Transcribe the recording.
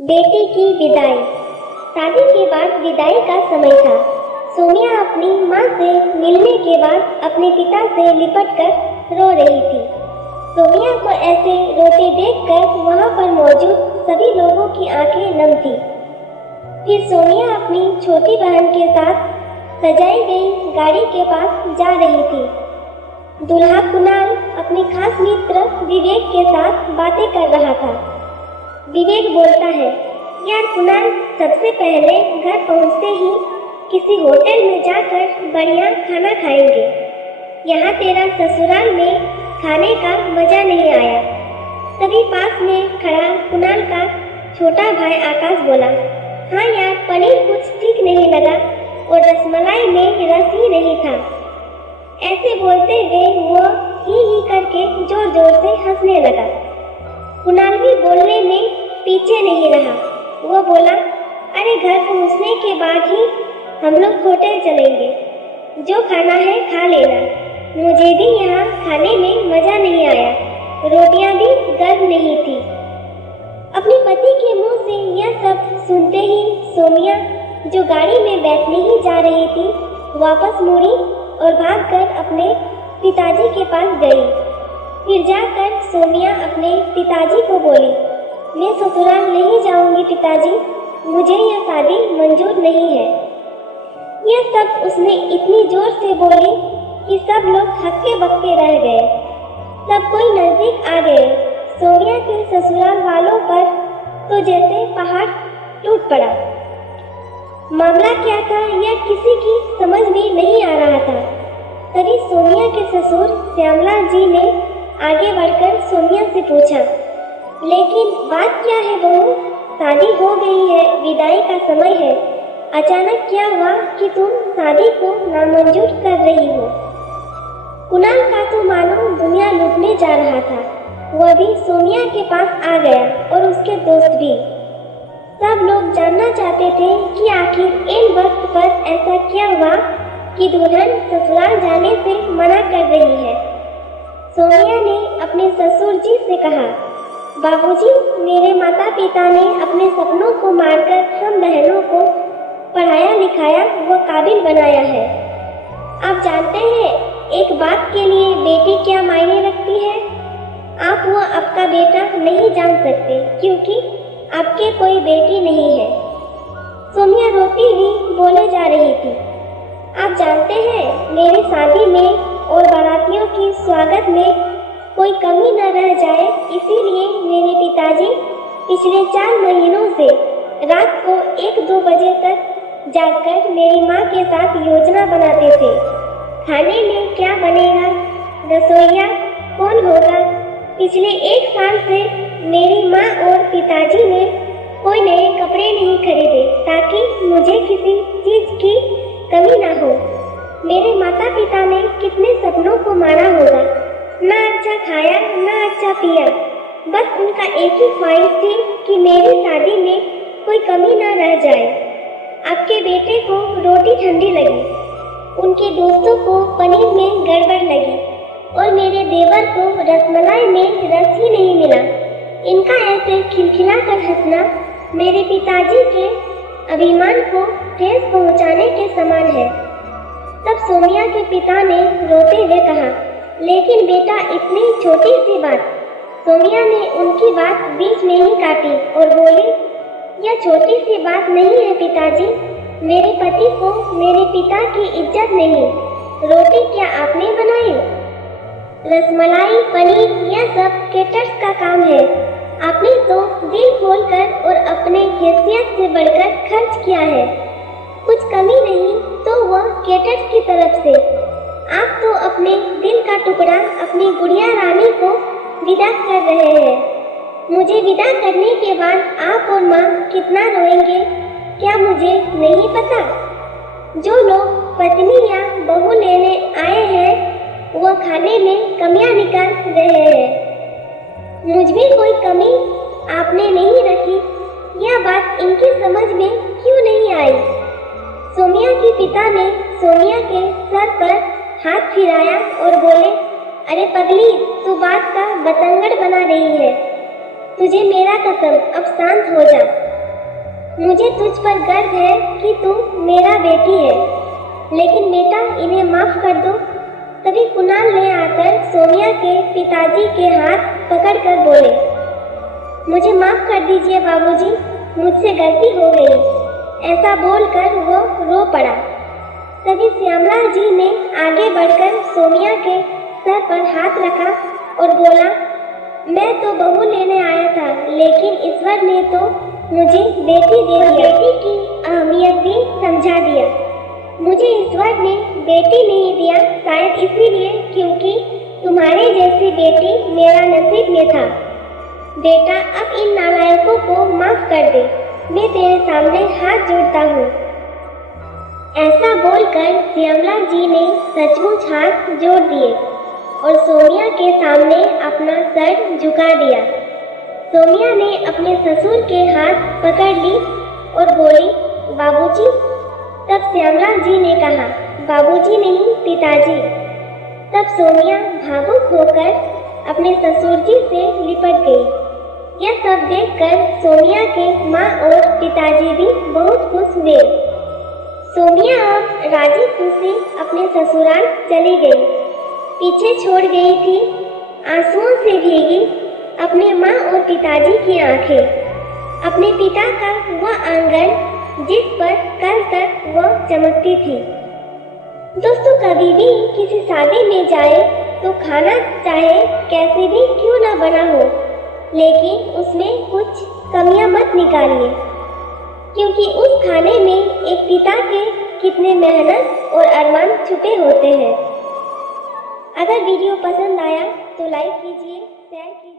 बेटी की विदाई। शादी के बाद विदाई का समय था। सोनिया अपनी माँ से मिलने के बाद अपने पिता से लिपटकर रो रही थी। सोनिया को ऐसे रोते देखकर वहाँ पर मौजूद सभी लोगों की आंखें नम थी। फिर सोनिया अपनी छोटी बहन के साथ सजाई गई गाड़ी के पास जा रही थी। दूल्हा कुणाल अपने खास मित्र विवेक के साथ बातें कर रहा था। विवेक बोलता है, यार कुणाल, सबसे पहले घर पहुंचते ही किसी होटल में जाकर बढ़िया खाना खाएंगे। यहाँ तेरा ससुराल में खाने का मजा नहीं आया। तभी पास में खड़ा कुणाल का छोटा भाई आकाश बोला, हाँ यार, पनीर कुछ ठीक नहीं लगा और रसमलाई में रस ही नहीं था। ऐसे बोलते हुए वो ही करके जोर जोर से हंसने लगा। कुणाल भी बोलने में पीछे नहीं रहा। वो बोला, अरे घर पहुंचने के बाद ही हम लोग होटल चलेंगे। जो खाना है खा लेना। मुझे भी यहाँ खाने में मजा नहीं आया। रोटियां भी गर्म नहीं थी। अपने पति के मुंह से यह सब सुनते ही सोनिया, जो गाड़ी में बैठने ही जा रही थी, वापस मुड़ी और भागकर अपने पिताजी के पास गई। फिर जाकर सोनिया अपने पिताजी को बोली, मैं ससुराल नहीं जाऊंगी पिताजी, मुझे यह शादी मंजूर नहीं है। यह सब उसने इतनी जोर से बोली कि सब लोग हक्के बक्के रह गए। सब कोई नजदीक आ गए। सोनिया के ससुराल वालों पर तो जैसे पहाड़ टूट पड़ा। मामला क्या था यह किसी की समझ में नहीं आ रहा था। तभी सोनिया के ससुर श्यामलाल जी ने आगे बढ़कर सोनिया से पूछा, लेकिन बात क्या है बहू? शादी हो गई है, विदाई का समय है। अचानक क्या हुआ कि तुम शादी को नामंजूर कर रही हो? कुणाल का तो मानो दुनिया लूटने जा रहा था। वह भी सोनिया के पास आ गया और उसके दोस्त भी। सब लोग जानना चाहते थे कि आखिर इन वक्त पर ऐसा क्या हुआ कि दुल्हन ससुराल जाने से मना कर रही है। सोनिया ने अपने ससुर जी से कहा, बाबूजी, मेरे माता पिता ने अपने सपनों को मारकर हम बहनों को पढ़ाया लिखाया व काबिल बनाया है। आप जानते हैं एक बाप के लिए बेटी क्या मायने रखती है? आप वो आपका बेटा नहीं जान सकते क्योंकि आपके कोई बेटी नहीं है। सोनिया रोती हुई बोले जा रही थी, आप जानते हैं मेरी शादी में और बारातियों की स्वागत में कोई कमी न रह जाए, इसीलिए मेरे पिताजी पिछले 4 महीनों से रात को 1-2 बजे तक जागकर मेरी माँ के साथ योजना बनाते थे। खाने में क्या बनेगा, रसोइया कौन होगा। पिछले 1 साल से मेरी माँ और पिताजी ने कोई नए कपड़े नहीं खरीदे ताकि मुझे किसी चीज की कमी ना हो। मेरे माता पिता ने कितने सपनों को मारा होगा। ना अच्छा खाया ना अच्छा पिया। बस उनका एक ही ख्वाहिश थी कि मेरी शादी में कोई कमी ना रह जाए। आपके बेटे को रोटी ठंडी लगी, उनके दोस्तों को पनीर में गड़बड़ लगी और मेरे देवर को रसमलाई में रस ही नहीं मिला। इनका ऐसे खिलखिला कर हंसना मेरे पिताजी के अभिमान को ठेस पहुंचाने के समान है। तब सोनिया के पिता ने रोते हुए कहा, लेकिन बेटा, इतनी छोटी सी बात। सोनिया ने उनकी बात बीच में ही काटी और बोली, यह छोटी सी बात नहीं है पिताजी। मेरे पति को मेरे पिता की इज्जत नहीं। रोटी क्या आपने बनाई? रसमलाई, पनीर, यह सब केटर्स का काम है। आपने तो दिल खोलकर और अपने हैसियत से बढ़कर खर्च किया है। कुछ कमी नहीं तो वह केटर्स की तरफ से। आप तो अपने दिल का टुकड़ा अपनी गुड़िया रानी को विदा कर रहे हैं। मुझे विदा करने के बाद आप और माँ कितना रोएंगे क्या मुझे नहीं पता। जो लोग पत्नी या बहू लेने आए हैं वह खाने में कमियां निकाल रहे हैं। मुझ में कोई कमी आपने नहीं रखी। यह बात इनकी समझ में क्यों नहीं आई? सोनिया के पिता ने सोनिया के सर पर हाथ फिराया और बोले, अरे पगली, तू बात का बतंगड़ बना रही है। तुझे मेरा कसम, अब शांत हो जा। मुझे तुझ पर गर्व है कि तू मेरा बेटी है, लेकिन बेटा इन्हें माफ कर दो। तभी कुणाल ने आकर सोनिया के पिताजी के हाथ पकड़कर बोले, मुझे माफ कर दीजिए बाबूजी, मुझसे गलती हो गई। ऐसा बोलकर वो रो पड़ा। तभी श्यामलाल जी ने आगे बढ़कर सोनिया के सर पर हाथ रखा और बोला, मैं तो बहू लेने आया था, लेकिन ईश्वर ने तो मुझे बेटी दे दिया। बेटी की अहमियत भी समझा दिया। मुझे ईश्वर ने बेटी नहीं दिया, शायद इसीलिए क्योंकि तुम्हारे जैसी बेटी मेरा नसीब में था। बेटा अब इन नालायकों को माफ कर दे, मैं तेरे सामने हाथ जोड़ता हूँ। ऐसा बोलकर श्यामलाल जी ने सचमुच हाथ जोड़ दिए और सोनिया के सामने अपना सर झुका दिया। सोनिया ने अपने ससुर के हाथ पकड़ ली और बोली, बाबूजी। तब श्यामलाल जी ने कहा, बाबूजी नहीं पिताजी। तब सोनिया भावुक होकर अपने ससुर जी से लिपट गई। यह सब देखकर सोनिया के माँ और पिताजी भी बहुत खुश हुए। सोनिया अब राजी खुशी अपने ससुराल चली गई। पीछे छोड़ गई थी आंसुओं से भीगी अपने माँ और पिताजी की आंखें, अपने पिता का वह आंगन जिस पर कल तक वह चमकती थी। दोस्तों, कभी भी किसी शादी में जाए तो खाना चाहे कैसे भी क्यों ना बना हो, लेकिन उसमें कुछ कमियां मत निकालिए, क्योंकि उस खाने में एक पिता के कितने मेहनत और अरमान छुपे होते हैं। अगर वीडियो पसंद आया तो लाइक कीजिए, शेयर कीजिए।